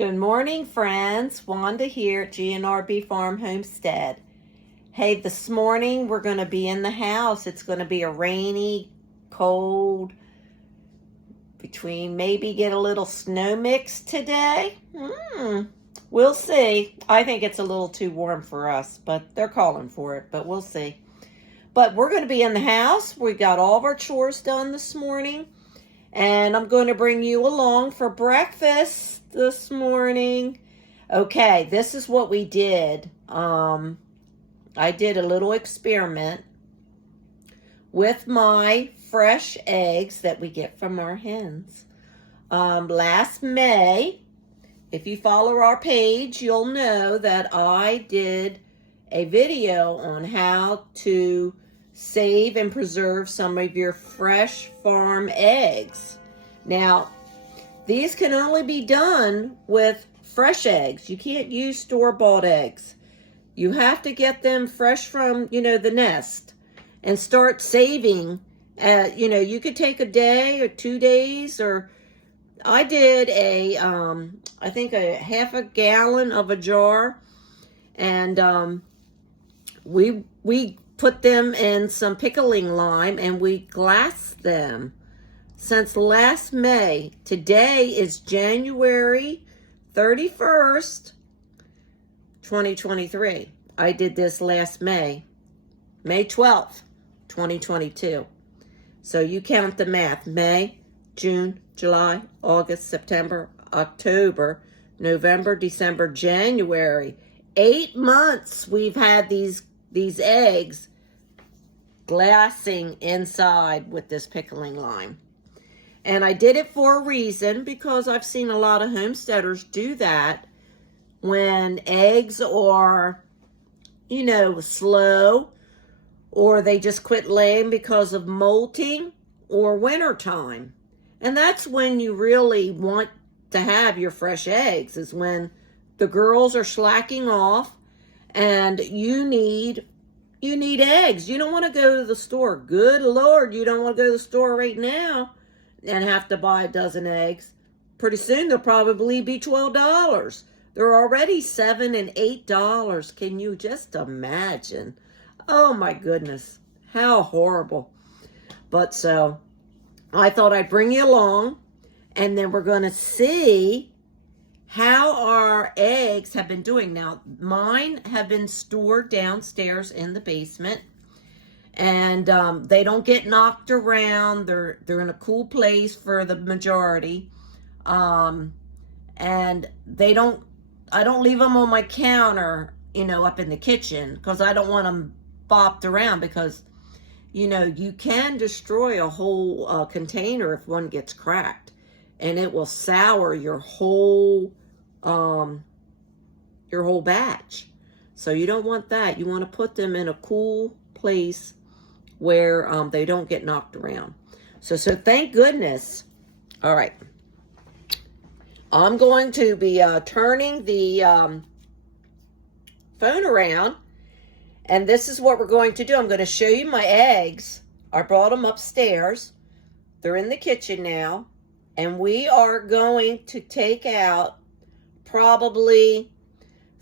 Good morning, friends. Wanda here at GNRB Farm Homestead. Hey, this morning we're going to be in the house. It's going to be a rainy, cold, between maybe get a little snow mix today. We'll see. I think it's a little too warm for us, but they're calling for it, but we'll see. But we're going to be in the house. We got all of our chores done this morning, and I'm going to bring you along for breakfast this morning. Okay, this is what we did. I did a little experiment with my fresh eggs that we get from our hens. Last May, if you follow our page, you'll know that I did a video on how to save and preserve some of your fresh farm eggs. Now, these can only be done with fresh eggs. You can't use store-bought eggs. You have to get them fresh from, the nest and start saving. You could take a day or 2 days, or I did I think a half a gallon of a jar, and we put them in some pickling lime and we glassed them. Since last May, today is January 31st, 2023. I did this last May 12th, 2022. So you count the math. May, June, July, August, September, October, November, December, January. 8 months we've had these eggs glassing inside with this pickling lime. And I did it for a reason, because I've seen a lot of homesteaders do that when eggs are, slow, or they just quit laying because of molting or winter time. And that's when you really want to have your fresh eggs, is when the girls are slacking off and you need eggs. You don't want to go to the store. Good Lord, you don't want to go to the store right now and have to buy a dozen eggs. Pretty soon they'll probably be $12. They're already $7 and $8. Can you just imagine? Oh my goodness, how horrible. But so I thought I'd bring you along, and then we're going to see how our eggs have been doing. Now, mine have been stored downstairs in the basement, and they don't get knocked around. They're in a cool place for the majority, and I don't leave them on my counter, up in the kitchen, because I don't want them bopped around, because you can destroy a whole container if one gets cracked, and it will sour your whole batch. So you don't want that. You want to put them in a cool place where they don't get knocked around. So thank goodness. All right. I'm going to be turning the phone around, and this is what we're going to do. I'm going to show you my eggs. I brought them upstairs. They're in the kitchen now, and we are going to take out probably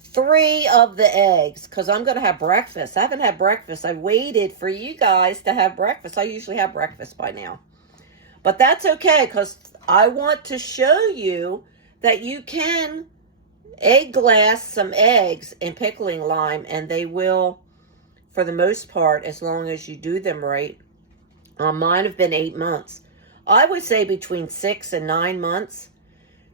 3 of the eggs, because I'm going to have breakfast. I haven't had breakfast. I waited for you guys to have breakfast. I usually have breakfast by now. But that's okay, because I want to show you that you can egg glass some eggs in pickling lime, and they will, for the most part, as long as you do them right. Mine have been 8 months. I would say between 6 and 9 months.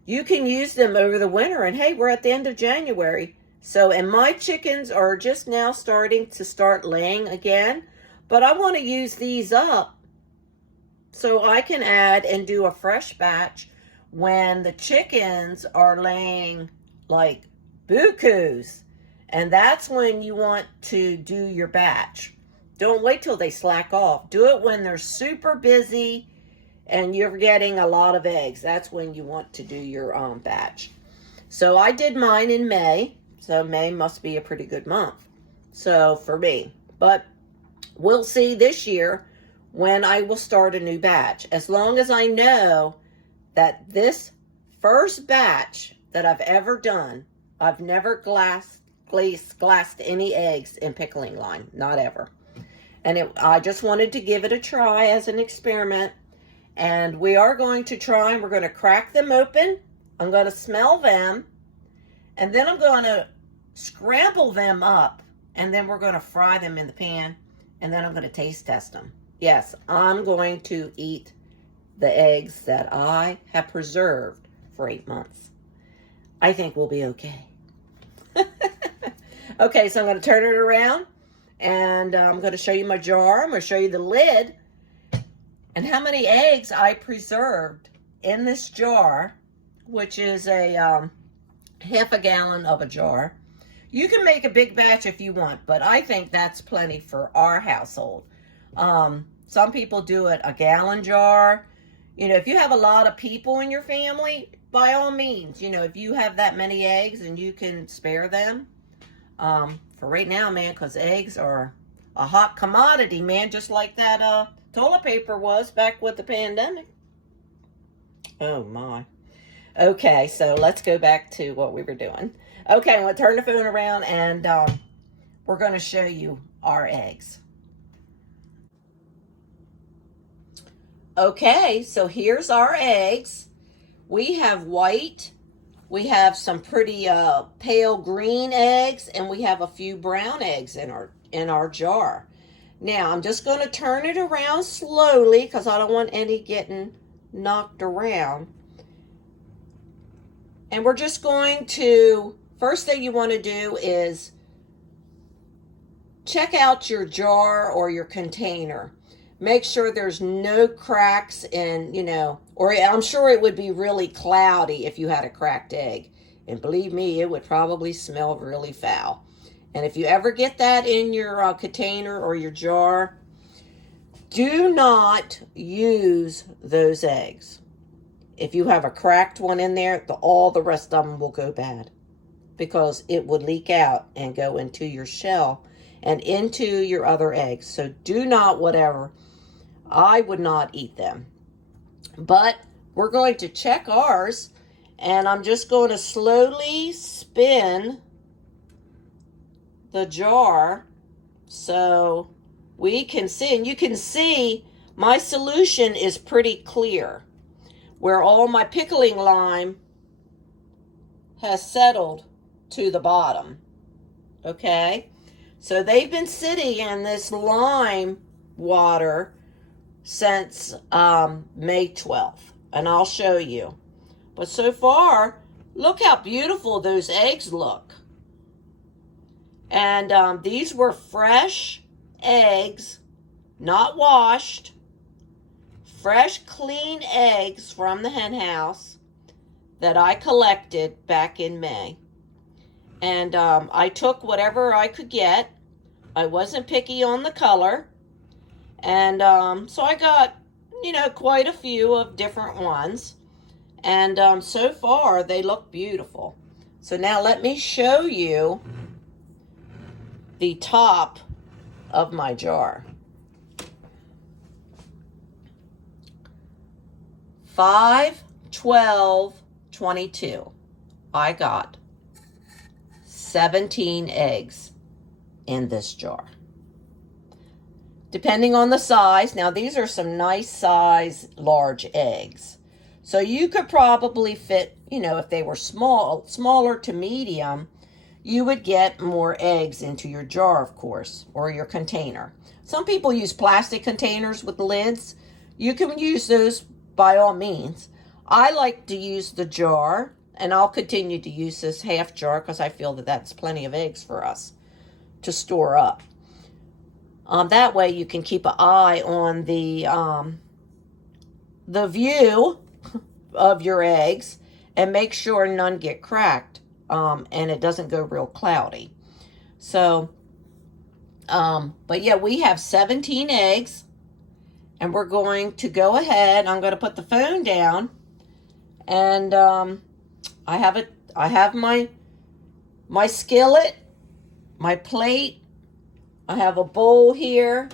You can use them over the winter, and hey, we're at the end of January. So, and my chickens are just now starting to laying again, but I want to use these up so I can add and do a fresh batch when the chickens are laying like bukus. And that's when you want to do your batch. Don't wait till they slack off. Do it when they're super busy and you're getting a lot of eggs. That's when you want to do your batch. So I did mine in May. So May must be a pretty good month. So for me. But we'll see this year when I will start a new batch. As long as I know that this first batch that I've ever done, I've never glassed any eggs in pickling lime. Not ever. And I just wanted to give it a try as an experiment. And we are going to try, and we're going to crack them open. I'm going to smell them. And then I'm going to scramble them up. And then we're going to fry them in the pan. And then I'm going to taste test them. Yes, I'm going to eat the eggs that I have preserved for 8 months. I think we'll be okay. Okay, so I'm going to turn it around. And I'm going to show you my jar. I'm going to show you the lid. And how many eggs I preserved in this jar, which is a half a gallon of a jar. You can make a big batch if you want, but I think that's plenty for our household. Some people do it a gallon jar. You know, if you have a lot of people in your family, by all means, you know, if you have that many eggs and you can spare them, for right now, man, because eggs are a hot commodity, man, just like that toilet paper was back with the pandemic. Oh, my. Okay, so let's go back to what we were doing. Okay, I'm going to turn the phone around, and we're going to show you our eggs. Okay, so here's our eggs. We have white, we have some pretty pale green eggs, and we have a few brown eggs in our jar. Now, I'm just going to turn it around slowly because I don't want any getting knocked around. And we're just going to, first thing you want to do is check out your jar or your container. Make sure there's no cracks in, you know, or I'm sure it would be really cloudy if you had a cracked egg. And believe me, it would probably smell really foul. And if you ever get that in your container or your jar, do not use those eggs. If you have a cracked one in there, all the rest of them will go bad because it would leak out and go into your shell and into your other eggs. So do not, whatever. I would not eat them. But we're going to check ours, and I'm just going to slowly spin the jar so we can see. And you can see my solution is pretty clear, where all my pickling lime has settled to the bottom. Okay? So they've been sitting in this lime water since May 12th. And I'll show you. But so far, look how beautiful those eggs look. And these were fresh eggs, not washed. Fresh, clean eggs from the hen house that I collected back in May. And I took whatever I could get. I wasn't picky on the color. And so I got, you know, quite a few of different ones. And so far, they look beautiful. So now let me show you the top of my jar. 5, 12, 22. I got 17 eggs in this jar. Depending on the size. Now, these are some nice size, large eggs. So you could probably fit, you know, if they were smaller to medium, you would get more eggs into your jar, of course, or your container. Some people use plastic containers with lids. You can use those by all means. I like to use the jar, and I'll continue to use this half jar because I feel that that's plenty of eggs for us to store up. That way you can keep an eye on the view of your eggs and make sure none get cracked and it doesn't go real cloudy. So, but yeah, we have 17 eggs, and we're going to go ahead. I'm going to put the phone down, and I have my skillet, my plate. I have a bowl here,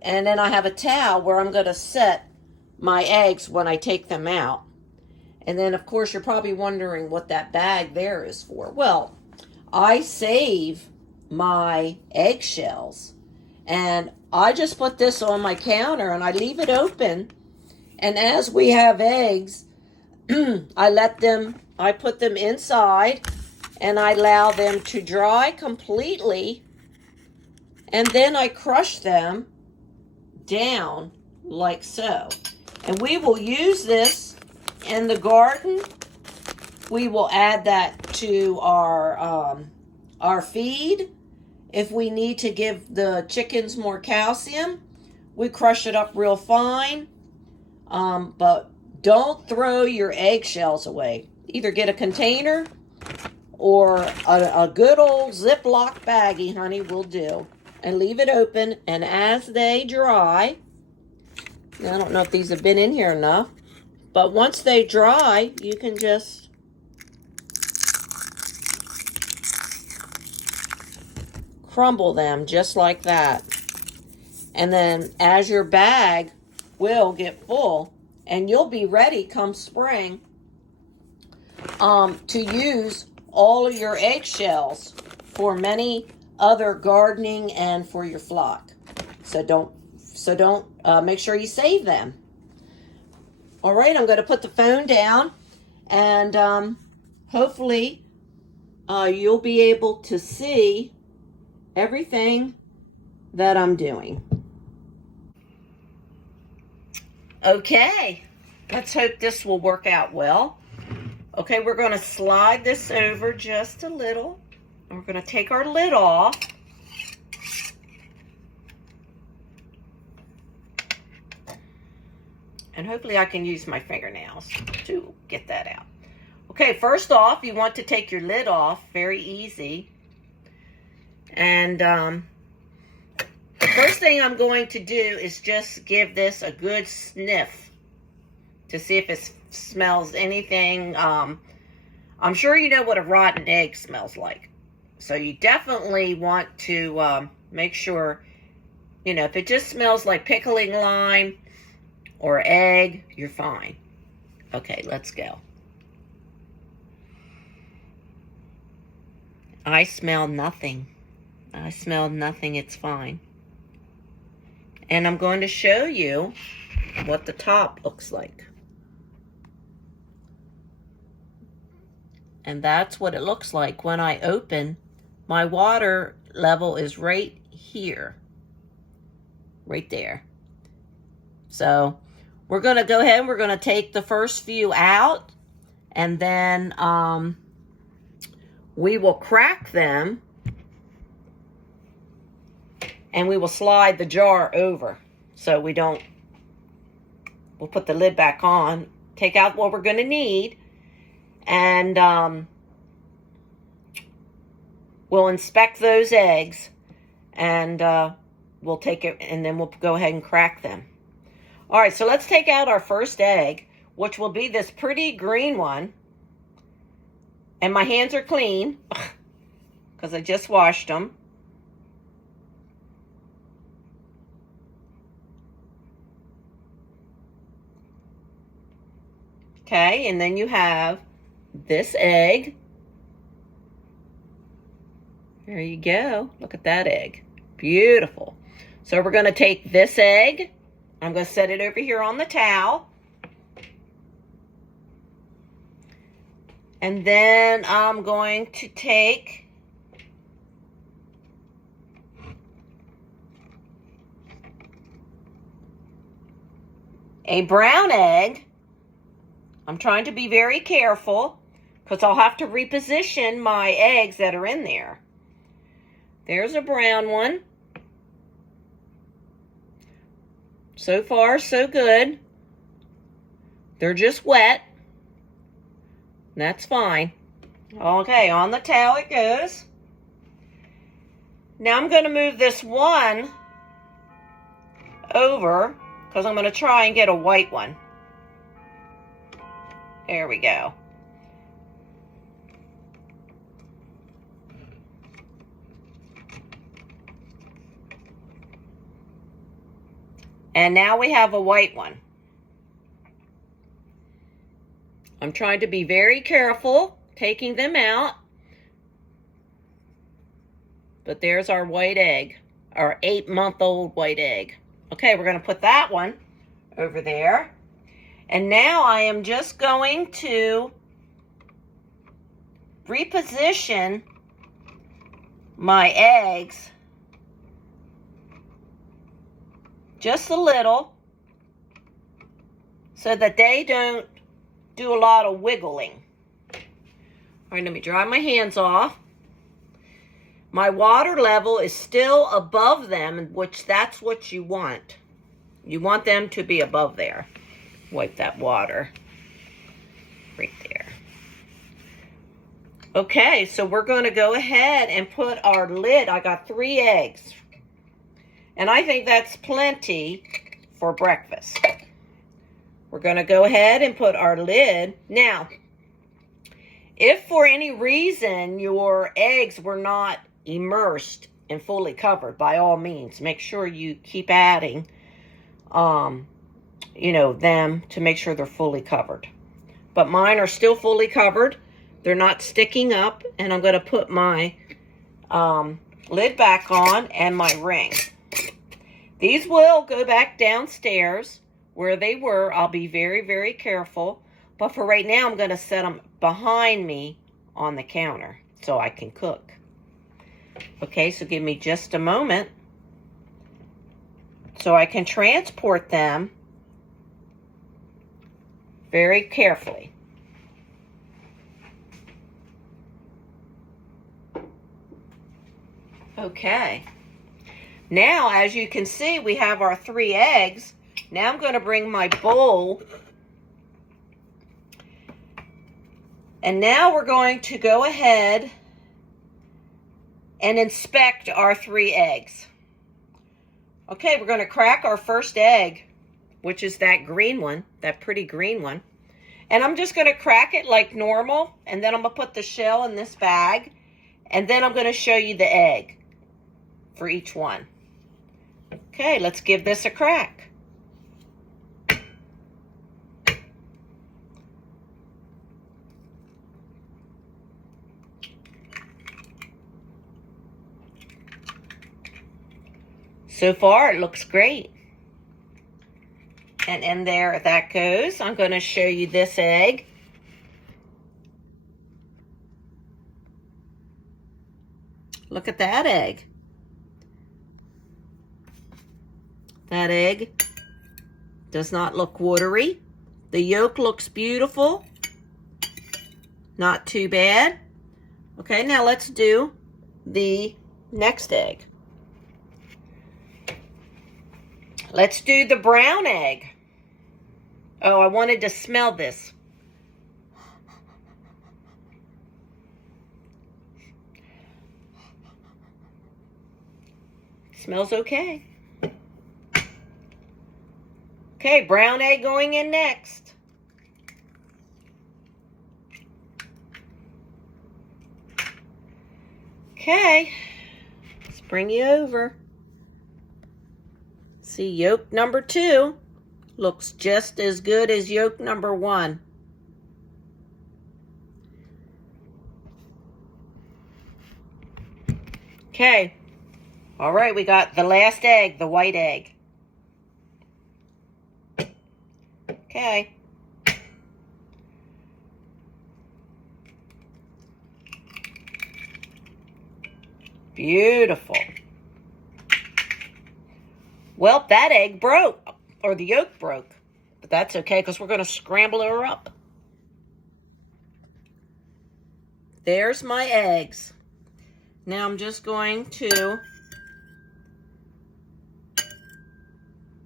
and then I have a towel where I'm going to set my eggs when I take them out. And then, of course, you're probably wondering what that bag there is for. Well, I save my eggshells. And I just put this on my counter and I leave it open. And as we have eggs, I put them inside and I allow them to dry completely. And then I crush them down like so. And we will use this in the garden. We will add that to our feed. If we need to give the chickens more calcium, we crush it up real fine. But don't throw your eggshells away. Either get a container or a good old Ziploc baggie, honey, will do. And leave it open. And as they dry, I don't know if these have been in here enough, but once they dry, you can just crumble them just like that. And then as your bag will get full, and you'll be ready come spring to use all of your eggshells for many other gardening and for your flock. So don't make sure you save them. All right, I'm going to put the phone down, and hopefully you'll be able to see everything that I'm doing. Okay, let's hope this will work out well. Okay, we're going to slide this over just a little. We're going to take our lid off. And hopefully I can use my fingernails to get that out. Okay, first off, you want to take your lid off. Very easy. And the first thing I'm going to do is just give this a good sniff to see if it smells anything. I'm sure you know what a rotten egg smells like. So you definitely want to make sure, if it just smells like pickling lime or egg, you're fine. Okay, let's go. I smell nothing. I smell nothing. It's fine. And I'm going to show you what the top looks like. And that's what it looks like when I open. My water level is right here. Right there. So we're going to go ahead and we're going to take the first few out. And then we will crack them. And we will slide the jar over so we don't, we'll put the lid back on, take out what we're going to need, and we'll inspect those eggs, and we'll take it, and then we'll go ahead and crack them. All right, so let's take out our first egg, which will be this pretty green one. And my hands are clean because I just washed them. Okay, and then you have this egg. There you go. Look at that egg. Beautiful. So we're going to take this egg. I'm going to set it over here on the towel. And then I'm going to take a brown egg. I'm trying to be very careful because I'll have to reposition my eggs that are in there. There's a brown one. So far, so good. They're just wet. That's fine. Okay, on the towel it goes. Now I'm going to move this one over because I'm going to try and get a white one. There we go. And now we have a white one. I'm trying to be very careful taking them out. But there's our white egg, our 8-month-old white egg. Okay, we're going to put that one over there. And now I am just going to reposition my eggs just a little so that they don't do a lot of wiggling. All right, let me dry my hands off. My water level is still above them, which that's what you want. You want them to be above there. Wipe that water right there. Okay, so we're going to go ahead and put our lid. I got 3 eggs. And I think that's plenty for breakfast. We're going to go ahead and put our lid. Now, if for any reason your eggs were not immersed and fully covered, by all means, make sure you keep adding, them to make sure they're fully covered. But mine are still fully covered. They're not sticking up, and I'm going to put my lid back on and my ring. These will go back downstairs where they were. I'll be very, very careful. But for right now, I'm going to set them behind me on the counter so I can cook. Okay, so give me just a moment so I can transport them very carefully. Okay. Now, as you can see, we have our 3 eggs. Now I'm going to bring my bowl. And now we're going to go ahead and inspect our 3 eggs. Okay, we're going to crack our first egg, which is that green one, that pretty green one. And I'm just going to crack it like normal, and then I'm going to put the shell in this bag, and then I'm going to show you the egg for each one. Okay, let's give this a crack. So far, it looks great. And in there that goes. I'm going to show you this egg. Look at that egg. That egg does not look watery. The yolk looks beautiful. Not too bad. Okay, now let's do the next egg. Let's do the brown egg. Oh, I wanted to smell this. Smells okay. Okay, brown egg going in next. Okay, let's bring you over. See, yolk number 2 looks just as good as yolk number 1. Okay. All right, we got the last egg, the white egg. Okay. Beautiful. Well, that egg broke, or the yolk broke, but that's okay because we're going to scramble her up. There's my eggs. Now I'm just going to,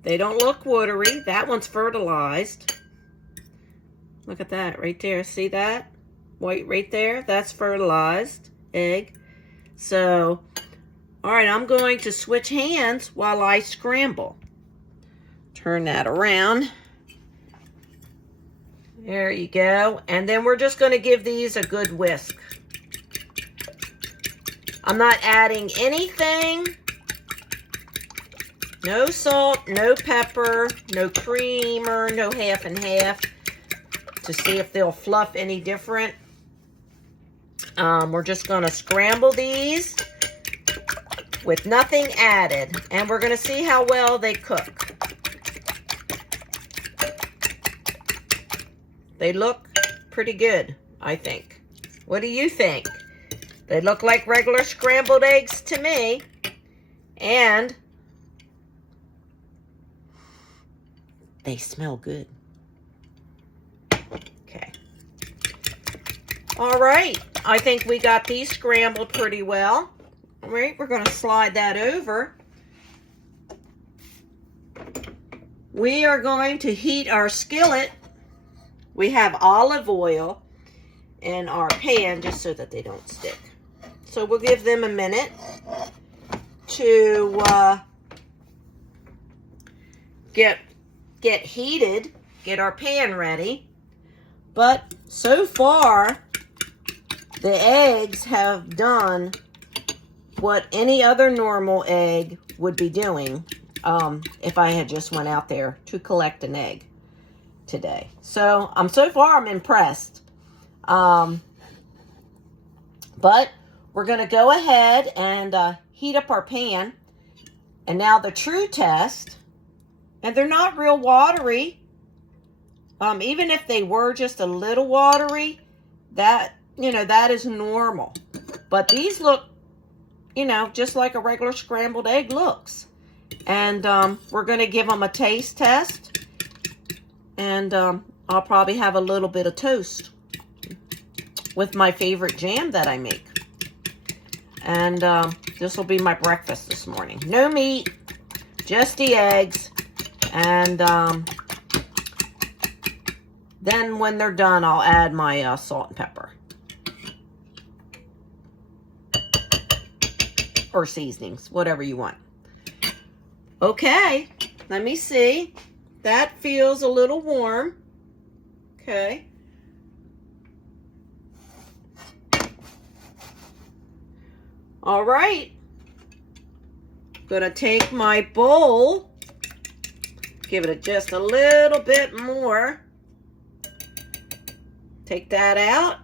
they don't look watery. That one's fertilized. Look at that right there. See that? White right there? That's fertilized egg. So, all right, I'm going to switch hands while I scramble. Turn that around. There you go. And then we're just going to give these a good whisk. I'm not adding anything. No salt, no pepper, no creamer, no half and half. to see if they'll fluff any different. We're just going to scramble these with nothing added. And we're going to see how well they cook. They look pretty good, I think. What do you think? They look like regular scrambled eggs to me. And they smell good. Okay. All right. I think we got these scrambled pretty well. All right. We're going to slide that over. We are going to heat our skillet. We have olive oil in our pan just so that they don't stick. So we'll give them a minute to get heated, get our pan ready. But so far, the eggs have done what any other normal egg would be doing if I had just went out there to collect an egg today. So so far I'm impressed. But we're going to go ahead and heat up our pan. And now the true test, and they're not real watery. Even if they were just a little watery, that is normal. But these look, just like a regular scrambled egg looks. And we're going to give them a taste test. And I'll probably have a little bit of toast with my favorite jam that I make. And this will be my breakfast this morning. No meat, just the eggs. And then when they're done, I'll add my salt and pepper. Or seasonings, whatever you want. Okay, let me see. That feels a little warm. Okay. All right. Gonna take my bowl. Give it just a little bit more. Take that out.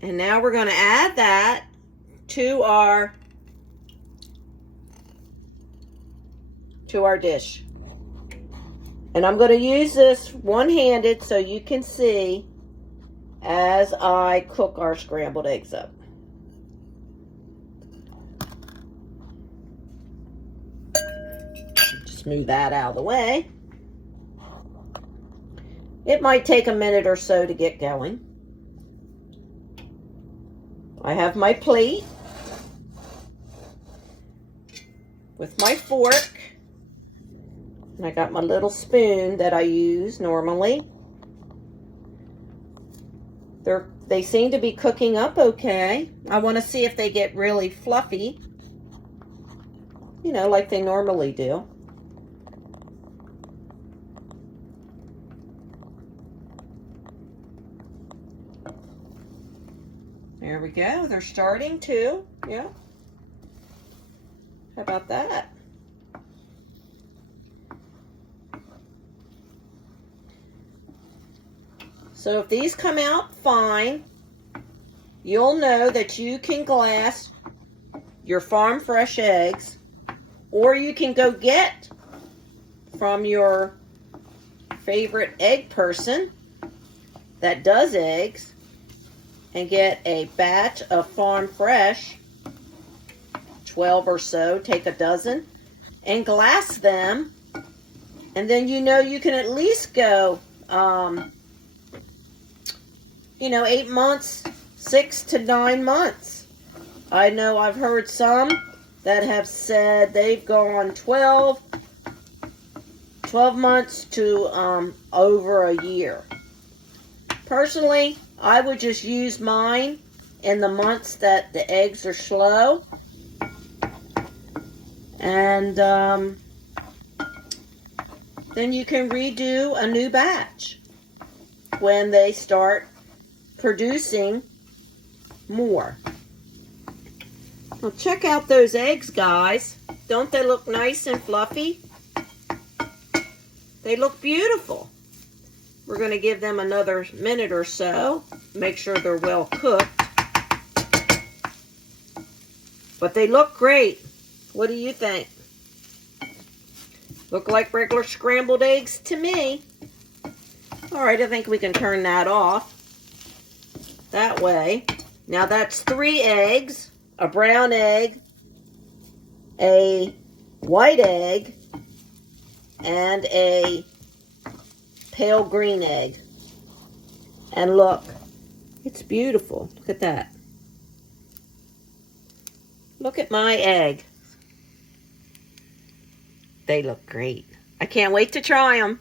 And now we're going to add that to our dish. And I'm going to use this one-handed so you can see as I cook our scrambled eggs up. Just move that out of the way. It might take a minute or so to get going. I have my plate with my fork. And I got my little spoon that I use normally. They seem to be cooking up okay. I want to see if they get really fluffy. Like they normally do. There we go. They're starting to. Yeah. How about that? So if these come out fine, you'll know that you can glass your farm fresh eggs, or you can go get from your favorite egg person that does eggs and get a batch of farm fresh, 12 or so, take a dozen, and glass them. And then you can at least go 8 months, 6 to 9 months. I know I've heard some that have said they've gone 12 months to over a year. Personally, I would just use mine in the months that the eggs are slow. And then you can redo a new batch when they start producing more. Well, check out those eggs, guys. Don't they look nice and fluffy? They look beautiful. We're going to give them another minute or so. Make sure they're well cooked. But they look great. What do you think? Look like regular scrambled eggs to me. All right, I think we can turn that off. That way. Now that's 3 eggs, a brown egg, a white egg, and a pale green egg. And look, it's beautiful. Look at that. Look at my egg. They look great. I can't wait to try them.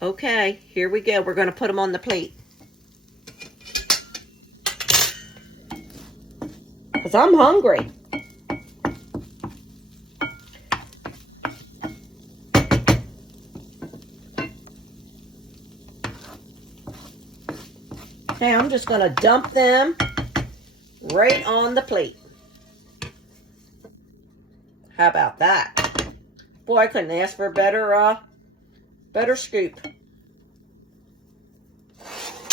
Okay, here we go. We're going to put them on the plate. Because I'm hungry. Now I'm just going to dump them right on the plate. How about that? Boy, I couldn't ask for a better scoop.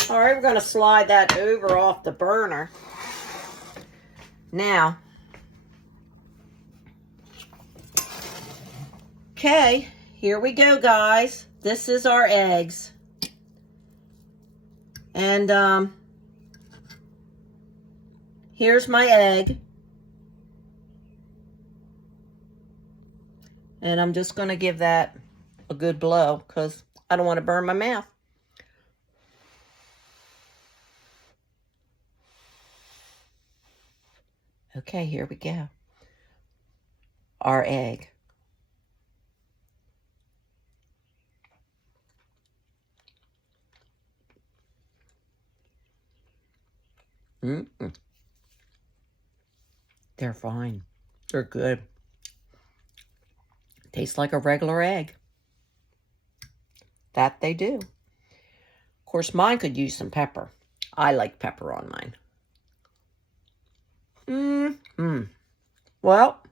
All right, we're going to slide that over off the burner. Now, okay, here we go, guys. This is our eggs. And here's my egg. And I'm just going to give that a good blow because I don't want to burn my mouth. Okay, here we go. Our egg. They're fine. They're good. Tastes like a regular egg. That they do. Of course, mine could use some pepper. I like pepper on mine. Well,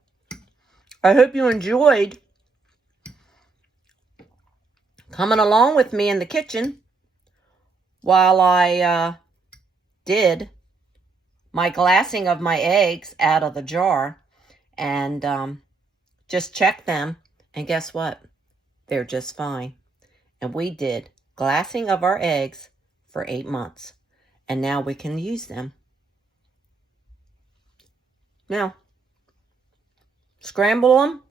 I hope you enjoyed coming along with me in the kitchen while I did my glassing of my eggs out of the jar and just checked them. And guess what? They're just fine. And we did glassing of our eggs for 8 months. And now we can use them. Now, scramble them,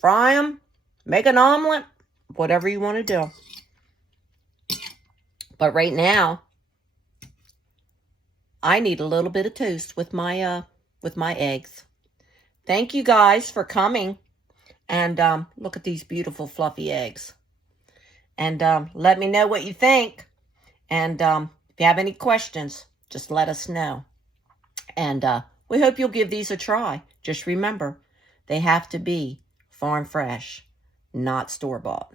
fry them, make an omelet, whatever you want to do. But right now, I need a little bit of toast with my eggs. Thank you guys for coming. And look at these beautiful fluffy eggs. And let me know what you think. And if you have any questions, just let us know. And we hope you'll give these a try. Just remember, they have to be farm fresh, not store-bought.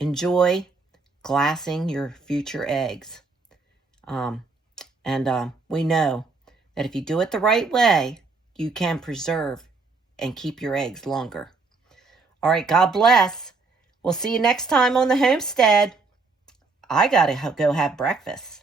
Enjoy glassing your future eggs. And we know that if you do it the right way, you can preserve and keep your eggs longer. All right, God bless. We'll see you next time on the homestead. I got to go have breakfast.